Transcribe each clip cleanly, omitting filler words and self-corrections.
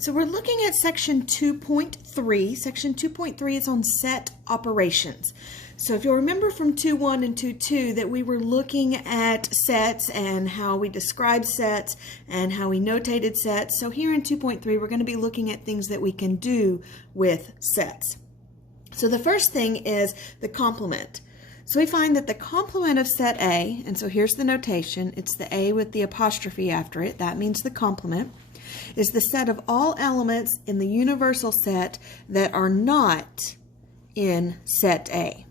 So we're looking at section 2.3. Section 2.3 is on set operations. So if you'll remember from 2.1 and 2.2 that we were looking at sets and how we describe sets and how we notated sets. So here in 2.3 we're going to be looking at things that we can do with sets. So the first thing is the complement. So we find that the complement of set A, and so here's the notation, it's the A with the apostrophe after it, that means the complement, is the set of all elements in the universal set that are not in set A.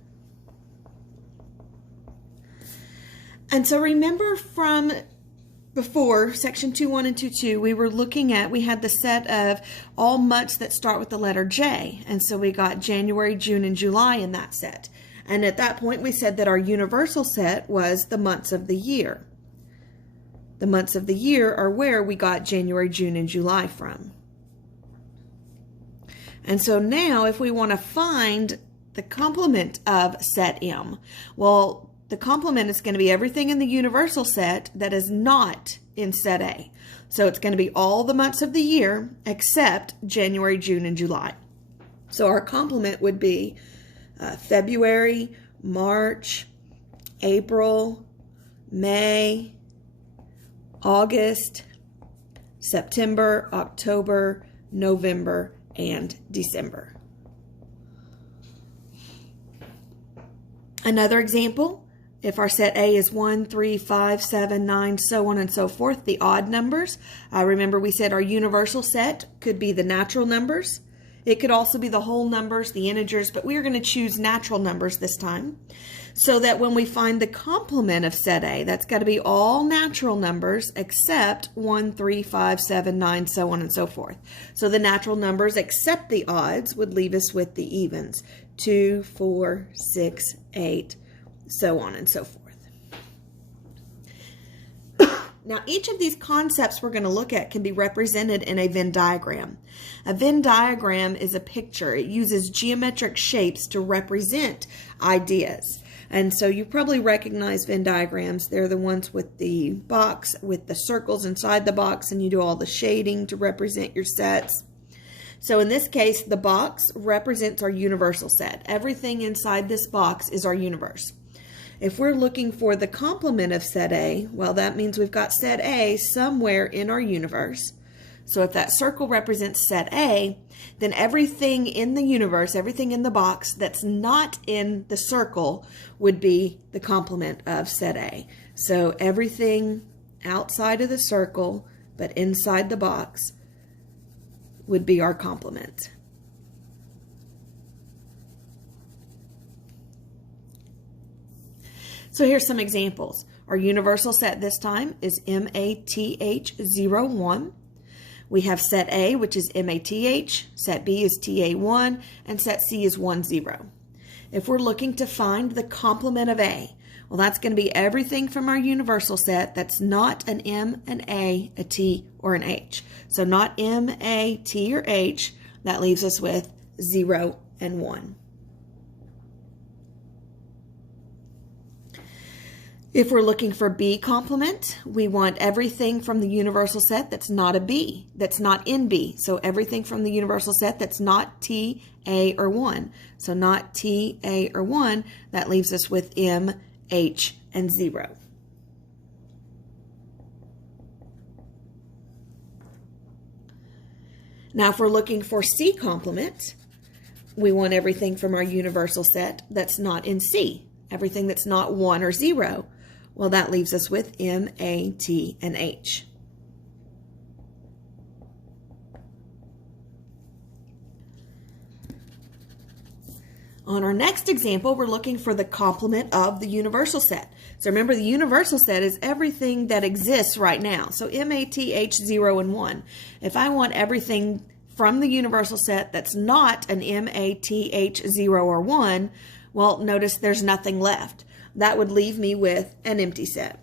And so remember from before, section 2.1 and 2.2, we had the set of all months that start with the letter J. And so we got January, June, and July in that set. And at that point, we said that our universal set was the months of the year. The months of the year are where we got January, June, and July from. And so now if we want to find the complement of set M, well, the complement is going to be everything in the universal set that is not in set A. So it's going to be all the months of the year except January, June, and July. So our complement would be February, March, April, May, August, September, October, November, and December. Another example, if our set A is 1, 3, 5, 7, 9, so on and so forth, the odd numbers. Remember we said our universal set could be the natural numbers. It could also be the whole numbers, the integers, but we are going to choose natural numbers this time. So that when we find the complement of set A, that's got to be all natural numbers except 1, 3, 5, 7, 9, so on and so forth. So the natural numbers except the odds would leave us with the evens. 2, 4, 6, 8, so on and so forth. Now, each of these concepts we're going to look at can be represented in a Venn diagram. A Venn diagram is a picture. It uses geometric shapes to represent ideas. And so you probably recognize Venn diagrams. They're the ones with the box, with the circles inside the box, and you do all the shading to represent your sets. So in this case, the box represents our universal set. Everything inside this box is our universe. If we're looking for the complement of set A, well, that means we've got set A somewhere in our universe. So if that circle represents set A, then everything in the universe, everything in the box that's not in the circle would be the complement of set A. So everything outside of the circle, but inside the box, would be our complement. So here's some examples. Our universal set this time is MATH01. We have set A, which is MATH, set B is TA1, and set C is 10. If we're looking to find the complement of A, well, that's going to be everything from our universal set that's not an M, an A, a T, or an H. So not M, A, T, or H. That leaves us with 0 and 1. If we're looking for B complement, we want everything from the universal set that's not a B, that's not in B. So everything from the universal set that's not T, A, or 1. So not T, A, or 1, that leaves us with M, H, and 0. Now if we're looking for C complement, we want everything from our universal set that's not in C. Everything that's not 1 or 0. Well, that leaves us with M, A, T, and H. On our next example, we're looking for the complement of the universal set. So remember, the universal set is everything that exists right now. So MATH 0 and 1. If I want everything from the universal set that's not an MATH 0 or 1, well, notice there's nothing left. That would leave me with an empty set.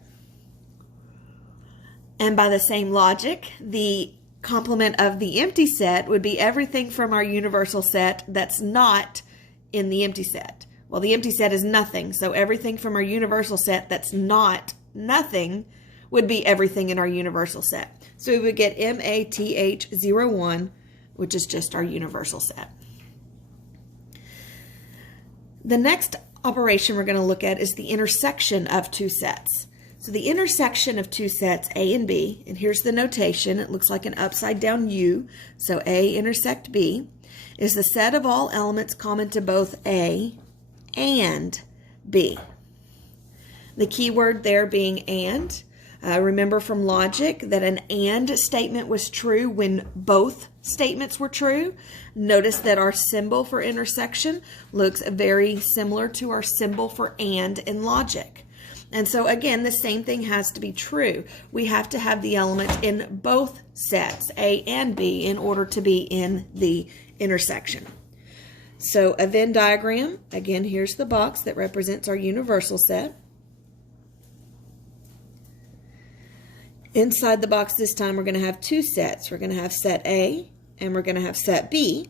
And by the same logic, the complement of the empty set would be everything from our universal set that's not in the empty set. Well, the empty set is nothing, so everything from our universal set that's not nothing would be everything in our universal set. So we would get MATH 01 which is just our universal set. The next operation we're going to look at is the intersection of two sets. So the intersection of two sets, A and B, and here's the notation. It looks like an upside down U. So A intersect B is the set of all elements common to both A and B. The key word there being and. Remember from logic that an and statement was true when both statements were true. Notice that our symbol for intersection looks very similar to our symbol for and in logic. And so again, the same thing has to be true. We have to have the element in both sets, A and B, in order to be in the intersection. So a Venn diagram, again, here's the box that represents our universal set. Inside the box this time, we're going to have two sets. We're going to have set A and we're going to have set B.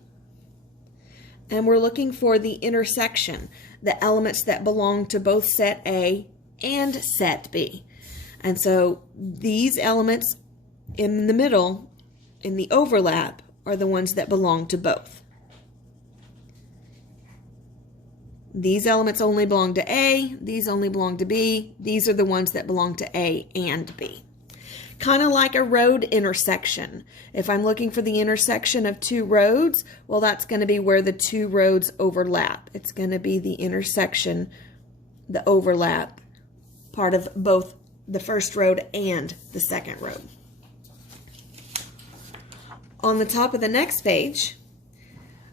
And we're looking for the intersection, the elements that belong to both set A and set B. And so these elements in the middle, in the overlap, are the ones that belong to both. These elements only belong to A, these only belong to B. These are the ones that belong to A and B. Kind of like a road intersection. If I'm looking for the intersection of two roads, well, that's going to be where the two roads overlap. It's going to be the intersection, the overlap, part of both the first road and the second road. On the top of the next page,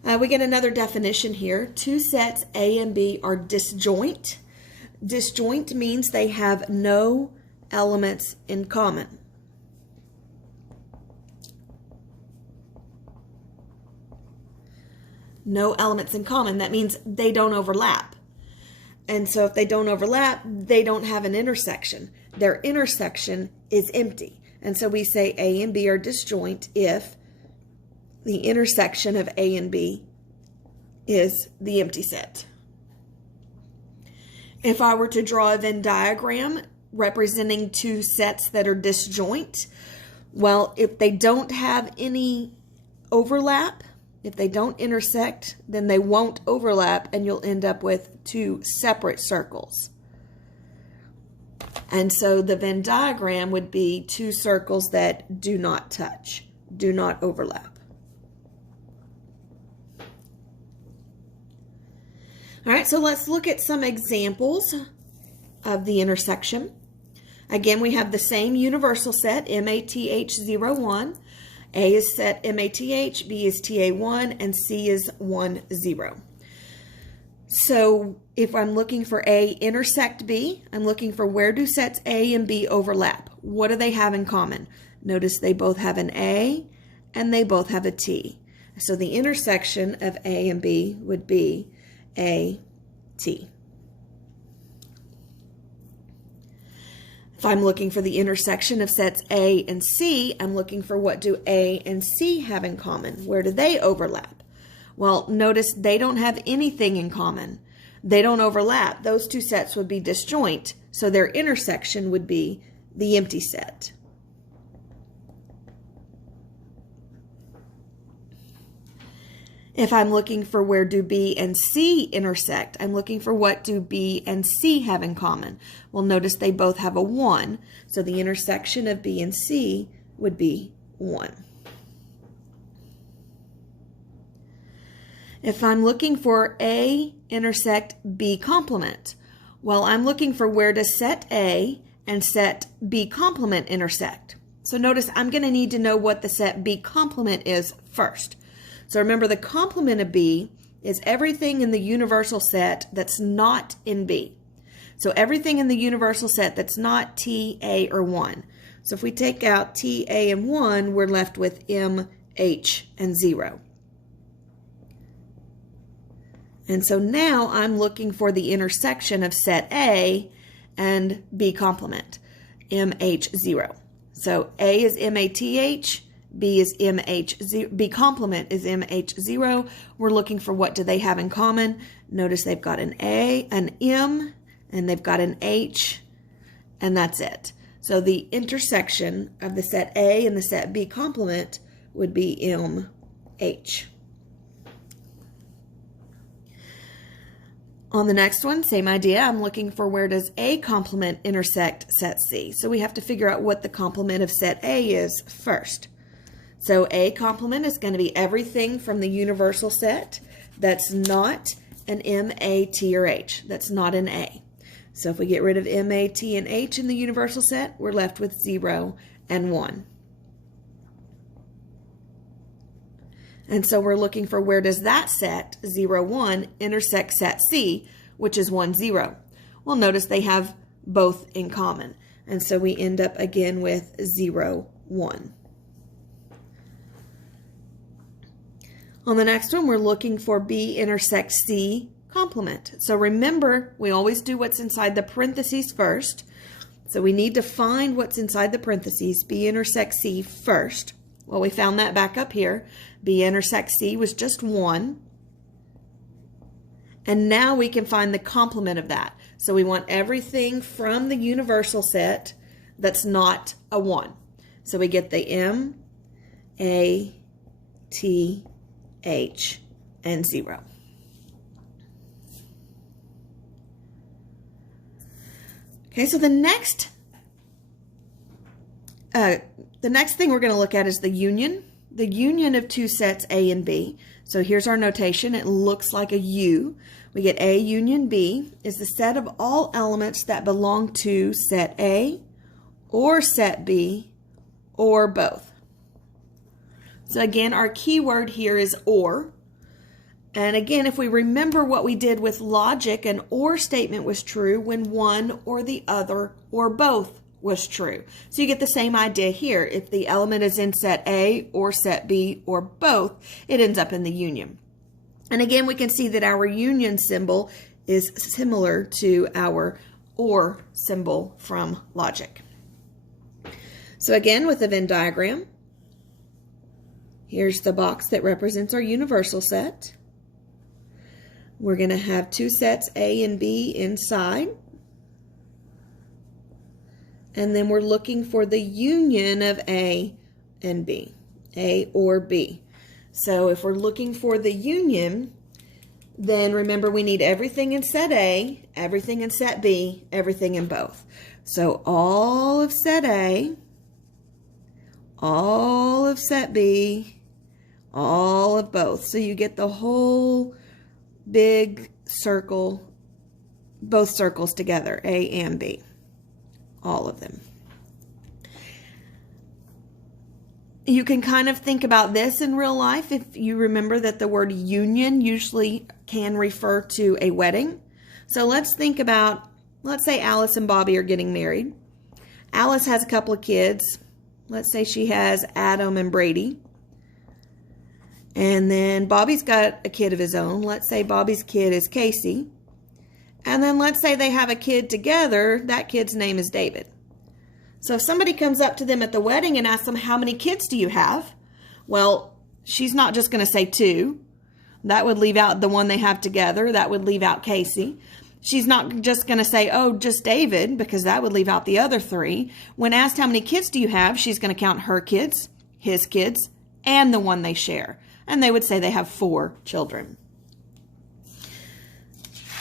we get another definition here. Two sets A and B are disjoint. Disjoint means they have no elements in common. No elements in common. That means they don't overlap. And so if they don't overlap, they don't have an intersection. Their intersection is empty. And so we say A and B are disjoint if the intersection of A and B is the empty set. If I were to draw a Venn diagram representing two sets that are disjoint, well, if they don't have any overlap, if they don't intersect, then they won't overlap and you'll end up with two separate circles. And so the Venn diagram would be two circles that do not touch, do not overlap. All right, so let's look at some examples of the intersection. Again, we have the same universal set, MATH01. A is set MATH, B is TA1, and C is 1, 0. So if I'm looking for A intersect B, I'm looking for where do sets A and B overlap? What do they have in common? Notice they both have an A and they both have a T. So the intersection of A and B would be A, T. If I'm looking for the intersection of sets A and C, I'm looking for what do A and C have in common? Where do they overlap? Well, notice they don't have anything in common. They don't overlap. Those two sets would be disjoint, so their intersection would be the empty set. If I'm looking for where do B and C intersect, I'm looking for what do B and C have in common. Well, notice they both have a 1, so the intersection of B and C would be 1. If I'm looking for A intersect B complement, well, I'm looking for where does set A and set B complement intersect. So notice I'm going to need to know what the set B complement is first. So remember, the complement of B is everything in the universal set that's not in B. So everything in the universal set that's not T, A, or 1. So if we take out T, A, and 1, we're left with M, H, and 0. And so now I'm looking for the intersection of set A and B complement, MH0. So A is MATH, B is MH0, B complement is MH0. We're looking for what do they have in common. Notice they've got an A, an M, and they've got an H, and that's it. So the intersection of the set A and the set B complement would be M, H. On the next one, same idea. I'm looking for where does A complement intersect set C. So we have to figure out what the complement of set A is first. So A complement is going to be everything from the universal set that's not an M, A, T, or H. That's not an A. So if we get rid of M, A, T, and H in the universal set, we're left with 0 and 1. And so we're looking for where does that set, 0, 1, intersect set C, which is 1, 0. Well, notice they have both in common. And so we end up again with 0, 1. On the next one, we're looking for B intersect C complement. So remember, we always do what's inside the parentheses first. So we need to find what's inside the parentheses, B intersect C first. Well, we found that back up here. B intersect C was just 1. And now we can find the complement of that. So we want everything from the universal set that's not a 1. So we get the M, A, T, H, and 0. Okay, so the next thing we're going to look at is the union of two sets A and B. So here's our notation. It looks like a U. We get A union B is the set of all elements that belong to set A or set B or both. So again, our key word here is or. And again, if we remember what we did with logic, an or statement was true when one or the other or both was true. So you get the same idea here. If the element is in set A or set B or both, it ends up in the union. And again, we can see that our union symbol is similar to our or symbol from logic. So again, with the Venn diagram, here's the box that represents our universal set. We're going to have two sets A and B inside. And then we're looking for the union of A and B, A or B. So if we're looking for the union, then remember we need everything in set A, everything in set B, everything in both. So all of set A, all of set B, all of both. So you get the whole big circle, both circles together, A and B, all of them. You can kind of think about this in real life if you remember that the word union usually can refer to a wedding. So let's think about, let's say Alice and Bobby are getting married. Alice has a couple of kids. Let's say she has Adam and Brady. And then Bobby's got a kid of his own. Let's say Bobby's kid is Casey. And then let's say they have a kid together. That kid's name is David. So if somebody comes up to them at the wedding and asks them, how many kids do you have? Well, she's not just going to say 2. That would leave out the one they have together. That would leave out Casey. She's not just going to say, oh, just David, because that would leave out the other 3. When asked how many kids do you have, she's going to count her kids, his kids, and the one they share. And they would say they have 4 children.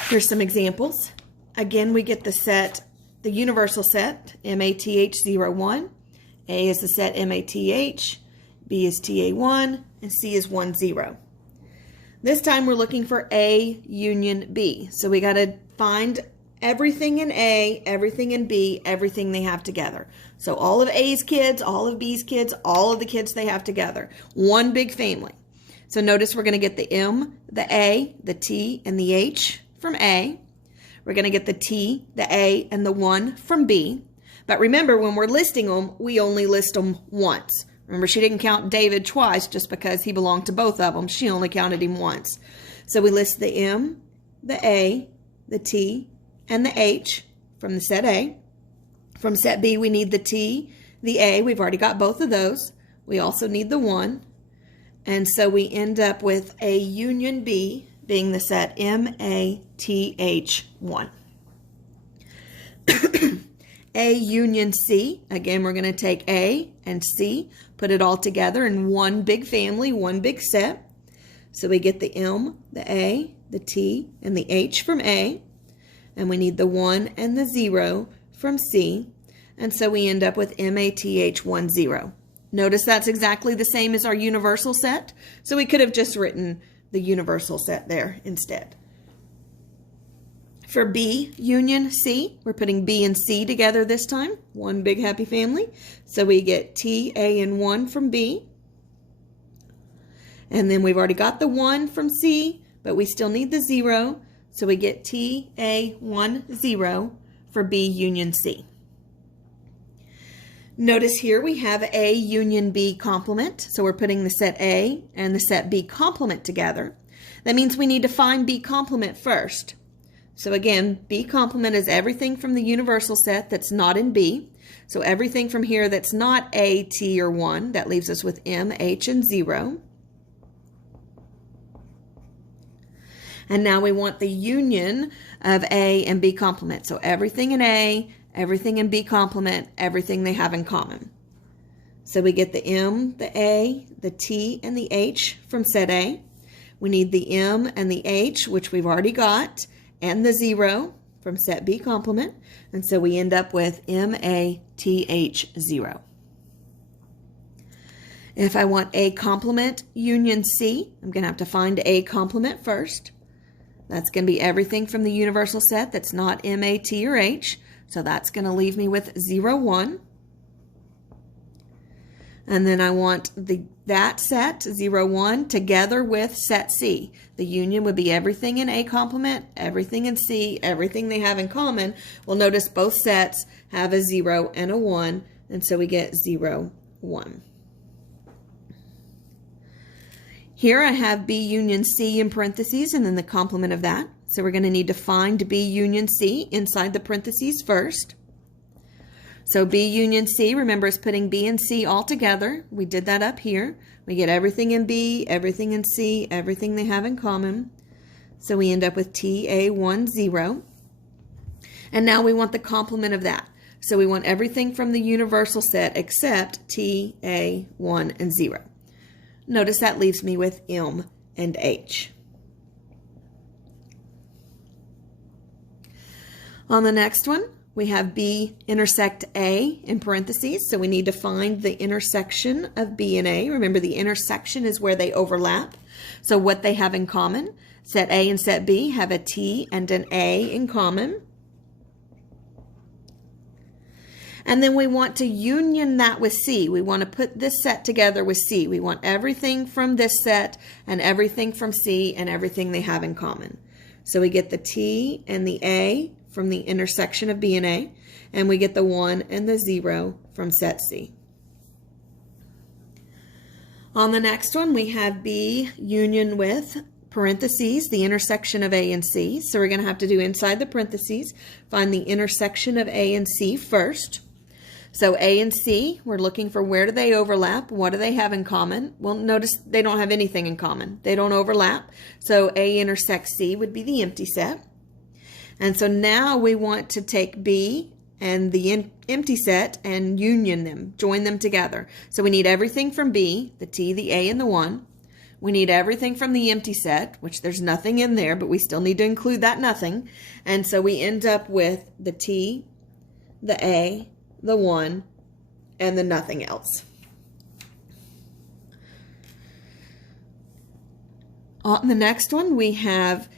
Here's some examples. Again, we get the set, the universal set, MATH01. A is the set MATH, B is TA1, and C is 1, 0. This time we're looking for A union B. So we got to find everything in A, everything in B, everything they have together. So all of A's kids, all of B's kids, all of the kids they have together. One big family. So notice we're going to get the M, the A, the T, and the H from A. We're going to get the T, the A, and the 1 from B. But remember, when we're listing them, we only list them once. Remember, she didn't count David twice just because he belonged to both of them. She only counted him once. So we list the M, the A, the T, and the H from the set A. From set B, we need the T, the A. We've already got both of those. We also need the 1. And so we end up with A union B being the set MATH1. A union C, again, we're going to take A and C, put it all together in one big family, one big set. So we get the M, the A, the T, and the H from A. And we need the 1 and the 0 from C. And so we end up with MATH10. Notice that's exactly the same as our universal set. So we could have just written the universal set there instead. For B union C, we're putting B and C together this time. One big happy family. So we get T, A, and 1 from B. And then we've already got the 1 from C, but we still need the 0. So we get T, A, 1, 0 for B union C. Notice here we have A union B complement. So we're putting the set A and the set B complement together. That means we need to find B complement first. So again, B complement is everything from the universal set that's not in B. So everything from here that's not A, T, or 1, that leaves us with M, H, and 0. And now we want the union of A and B complement. So everything in A, everything in B complement, everything they have in common. So we get the M, the A, the T, and the H from set A. We need the M and the H, which we've already got, and the 0 from set B complement. And so we end up with MATH0. If I want A complement union C, I'm going to have to find A complement first. That's going to be everything from the universal set that's not M, A, T, or H. So that's going to leave me with 0, 1. And then I want that set, 0, 1, together with set C. The union would be everything in A complement, everything in C, everything they have in common. Well, notice both sets have a 0 and a 1, and so we get 0, 1. Here I have B union C in parentheses and then the complement of that. So we're going to need to find B union C inside the parentheses first. So B union C, remember, is putting B and C all together. We did that up here. We get everything in B, everything in C, everything they have in common. So we end up with TA10. And now we want the complement of that. So we want everything from the universal set except TA1 and 0. Notice that leaves me with M and H. On the next one, we have B intersect A in parentheses. So we need to find the intersection of B and A. Remember, the intersection is where they overlap. So what they have in common, set A and set B have a T and an A in common. And then we want to union that with C. We want to put this set together with C. We want everything from this set and everything from C and everything they have in common. So we get the T and the A from the intersection of B and A, and we get the 1 and the 0 from set C. On the next one, we have B union with parentheses, the intersection of A and C. So we're going to have to do inside the parentheses, find the intersection of A and C first. So A and C, we're looking for where do they overlap? What do they have in common? Well, notice they don't have anything in common. They don't overlap. So A intersects C would be the empty set. And so now we want to take B and the empty set and union them, join them together. So we need everything from B, the T, the A, and the 1. We need everything from the empty set, which there's nothing in there, but we still need to include that nothing. And so we end up with the T, the A, the 1, and the nothing else. On the next one, we have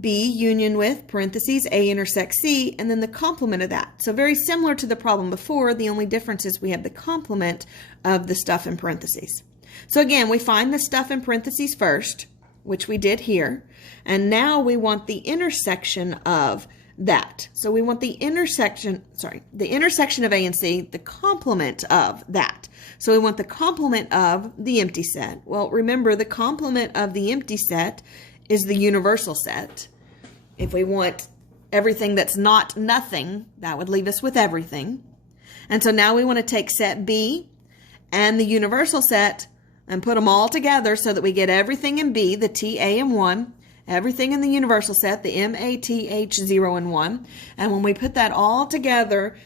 B union with parentheses A intersects C, and then the complement of that. So very similar to the problem before, the only difference is we have the complement of the stuff in parentheses. So again, we find the stuff in parentheses first, which we did here, and now we want the intersection of that. So we want the intersection of A and C, the complement of that. So we want the complement of the empty set. Well, remember, the complement of the empty set is the universal set. If we want everything that's not nothing, that would leave us with everything. And so now we want to take set B and the universal set and put them all together so that we get everything in B, the T, A, and 1, everything in the universal set, the M, A, T, H, 0, and 1. And when we put that all together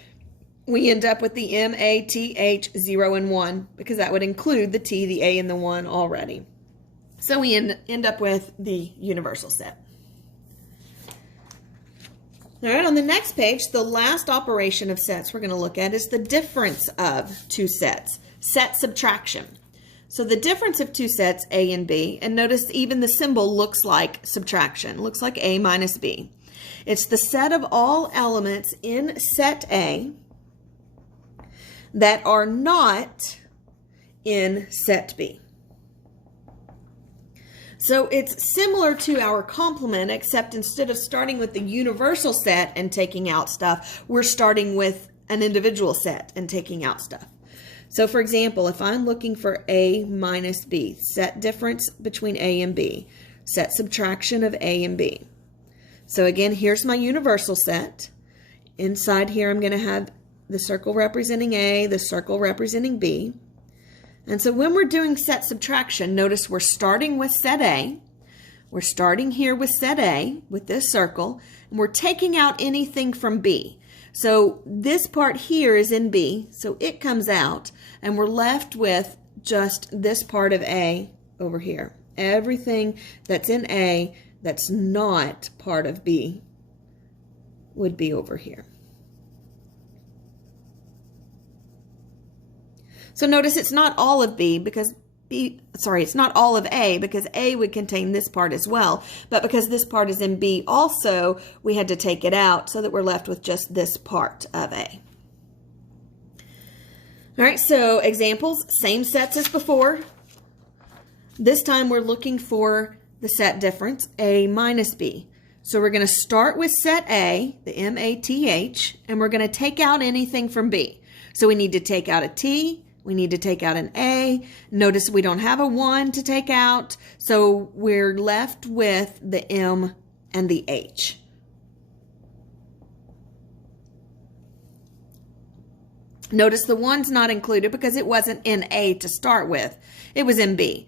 we end up with the M, A, T, H, 0, and 1, because that would include the T, the A, and the 1 already. So we end up with the universal set. All right, on the next page, the last operation of sets we're going to look at is the difference of two sets, set subtraction. So the difference of two sets, A and B, and notice even the symbol looks like subtraction, looks like A minus B. It's the set of all elements in set A that are not in set B. So it's similar to our complement, except instead of starting with the universal set and taking out stuff, we're starting with an individual set and taking out stuff. So for example, if I'm looking for A minus B, set difference between A and B, set subtraction of A and B. So again, here's my universal set. Inside here, I'm going to have the circle representing A, the circle representing B. And so when we're doing set subtraction, notice we're starting with set A. We're starting here with set A, with this circle, and we're taking out anything from B. So this part here is in B, so it comes out, and we're left with just this part of A over here. Everything that's in A that's not part of B would be over here. So notice it's not all of B because it's not all of A because A would contain this part as well. But because this part is in B also, we had to take it out so that we're left with just this part of A. All right, so examples, same sets as before. This time we're looking for the set difference, A minus B. So we're going to start with set A, the M-A-T-H, and we're going to take out anything from B. So we need to take out a T. We need to take out an A. Notice we don't have a 1 to take out, so we're left with the M and the H. Notice the 1's not included because it wasn't in A to start with. It was in B.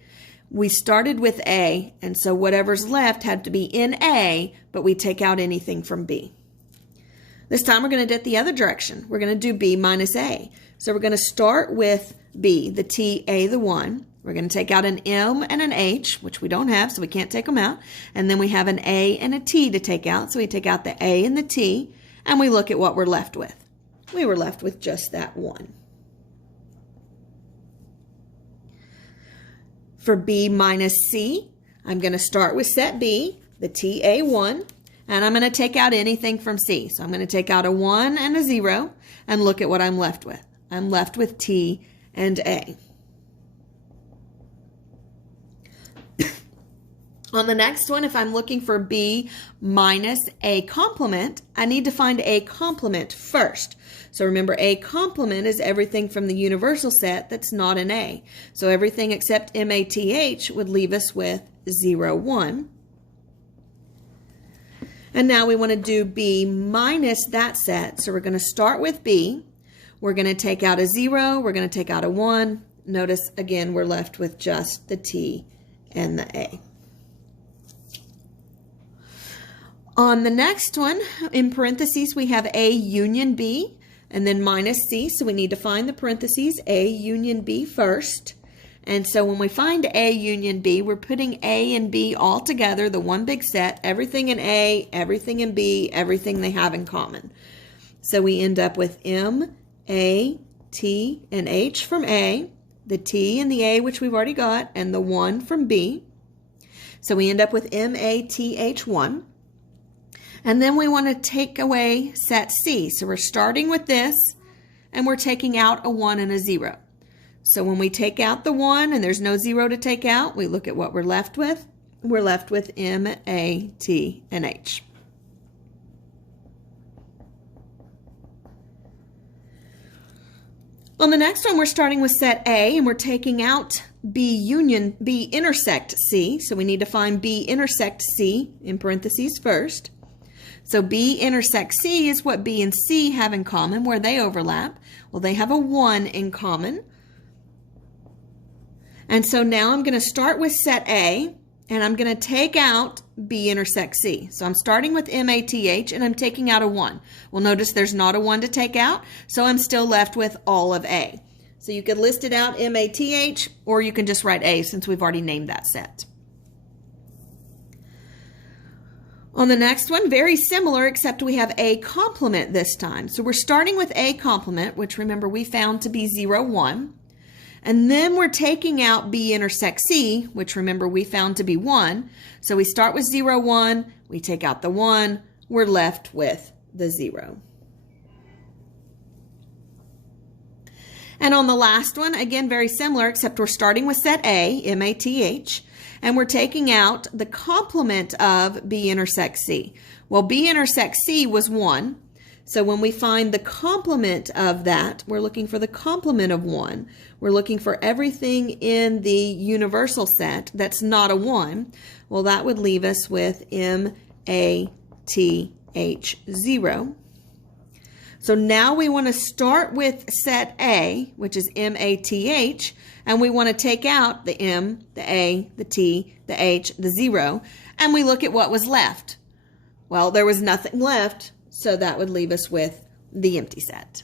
We started with A, and so whatever's left had to be in A, but we take out anything from B. This time we're going to do it the other direction. We're going to do B minus A. So we're going to start with B, the T, A, the 1. We're going to take out an M and an H, which we don't have, so we can't take them out. And then we have an A and a T to take out. So we take out the A and the T, and we look at what we're left with. We were left with just that 1. For B minus C, I'm going to start with set B, the T, A, 1. And I'm going to take out anything from C. So I'm going to take out a 1 and a 0 and look at what I'm left with. I'm left with T and A. On the next one, if I'm looking for B minus A complement, I need to find A complement first. So remember, A complement is everything from the universal set that's not an A. So everything except M-A-T-H would leave us with 0, 1. And now we want to do B minus that set. So we're going to start with B. We're going to take out a 0. We're going to take out a 1. Notice, again, we're left with just the T and the A. On the next one, in parentheses, we have A union B and then minus C. So we need to find the parentheses, A union B first. And so when we find A union B, we're putting A and B all together, the one big set, everything in A, everything in B, everything they have in common. So we end up with M, A, T, and H from A, the T and the A, which we've already got, and the 1 from B. So we end up with M-A-T-H-1. And then we want to take away set C. So we're starting with this, and we're taking out a 1 and a 0. So when we take out the 1 and there's no 0 to take out, we look at what we're left with. We're left with M, A, T, and H. On the next one, we're starting with set A, and we're taking out B intersect C. So we need to find B intersect C in parentheses first. So B intersect C is what B and C have in common, where they overlap. Well, they have a 1 in common. And so now I'm going to start with set A, and I'm going to take out B intersects C. So I'm starting with MATH and I'm taking out a 1. Well, notice there's not a 1 to take out, so I'm still left with all of A. So you could list it out MATH, or you can just write A since we've already named that set. On the next one, very similar, except we have A complement this time. So we're starting with A complement, which remember we found to be 0, 1. And then we're taking out B intersects C, which remember we found to be 1. So we start with 0, 1, we take out the 1, we're left with the 0. And on the last one, again, very similar, except we're starting with set A, MATH, and we're taking out the complement of B intersects C. Well, B intersects C was 1. So when we find the complement of that, we're looking for the complement of 1. We're looking for everything in the universal set that's not a 1. Well, that would leave us with MATH 0. So now we want to start with set A, which is MATH, and we want to take out the M, the A, the T, the H, the 0, and we look at what was left. Well, there was nothing left, so that would leave us with the empty set.